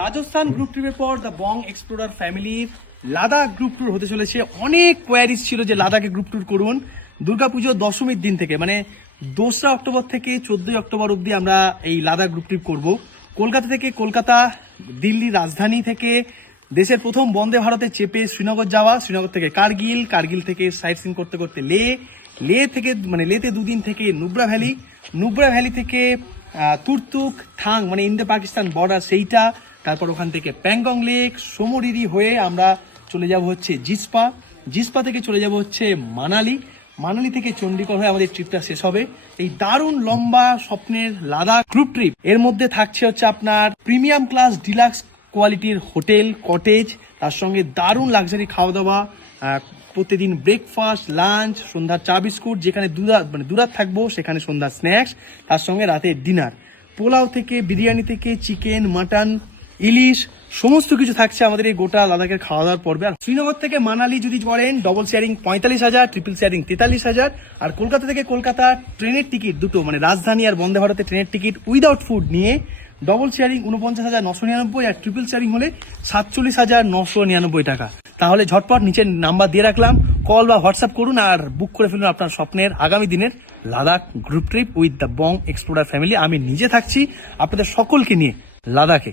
Rajasthan group ট্রিপের পর the Bong explorer ফ্যামিলির লাদাখ গ্রুপ ট্যুর হতে চলেছে। অনেক কোয়ারিজ ছিল যে লাদাখে গ্রুপ ট্যুর করুন। দুর্গাপুজো দশমীর দিন থেকে মানে 2রা অক্টোবর থেকে 14ই অক্টোবর অবধি আমরা এই লাদাখ গ্রুপ ট্রিপ করব। কলকাতা থেকে কলকাতা, দিল্লি রাজধানী থেকে দেশের প্রথম বন্দে ভারতে চেপে শ্রীনগর যাওয়া, শ্রীনগর থেকে কার্গিল, কার্গিল থেকে সাইট সিন করতে করতে লে থেকে মানে লেতে 2 দিন থেকে নুব্রা ভ্যালি, নুব্রা ভ্যালি থেকে তুর্তুক থাং মানে ইন্দো পাকিস্তান বর্ডার সেইটা, তারপর ওখান থেকে প্যাংগং লেক, সোমরিরি হয়ে আমরা চলে যাব হচ্ছে জিসপা, জিসপা থেকে চলে যাব হচ্ছে মানালি, মানালি থেকে চণ্ডীগড় হয়ে আমাদের ট্রিপটা শেষ হবে। এই দারুণ লম্বা স্বপ্নের লাদাখ গ্রুপ ট্রিপ এর মধ্যে থাকছে হচ্ছে আপনার প্রিমিয়াম ক্লাস ডিলাক্স কোয়ালিটির হোটেল, কটেজ, তার সঙ্গে দারুণ লাক্সারি খাওয়া দাওয়া, প্রতিদিন ব্রেকফাস্ট, লাঞ্চ, সন্ধ্যার চা বিস্কুট, যেখানে দুরাত থাকবো সেখানে সন্ধ্যার স্ন্যাক্স, তার সঙ্গে রাতের ডিনার, পোলাও থেকে বিরিয়ানি থেকে চিকেন, মাটন, ইলিশ সমস্ত কিছু থাকছে আমাদের এই গোটা লাদাখের খাওয়া দাওয়ার পর্বে। আর শ্রীনগর থেকে মানালি যদি করেন ডবল শেয়ারিং 45,000, ট্রিপল শেয়ারিং 43,000, আর কলকাতা থেকে কলকাতা ট্রেনের টিকিট দুটো মানে রাজধানী আর বন্দে ভারতের ট্রেনের টিকিট উইদাউট ফুড নিয়ে ডবল শেয়ারিং 49,999 আর ট্রিপল শেয়ারিং হলে 47,999 টাকা। তাহলে ঝটপট নিচের নাম্বার দিয়ে রাখলাম, কল বা হোয়াটসঅ্যাপ করুন আর বুক করে ফেলুন আপনার স্বপ্নের আগামী দিনের Ladakh group trip with the Bong explorer family. আমি নিজে থাকছি আপনাদের সকলকে নিয়ে লাদাখে।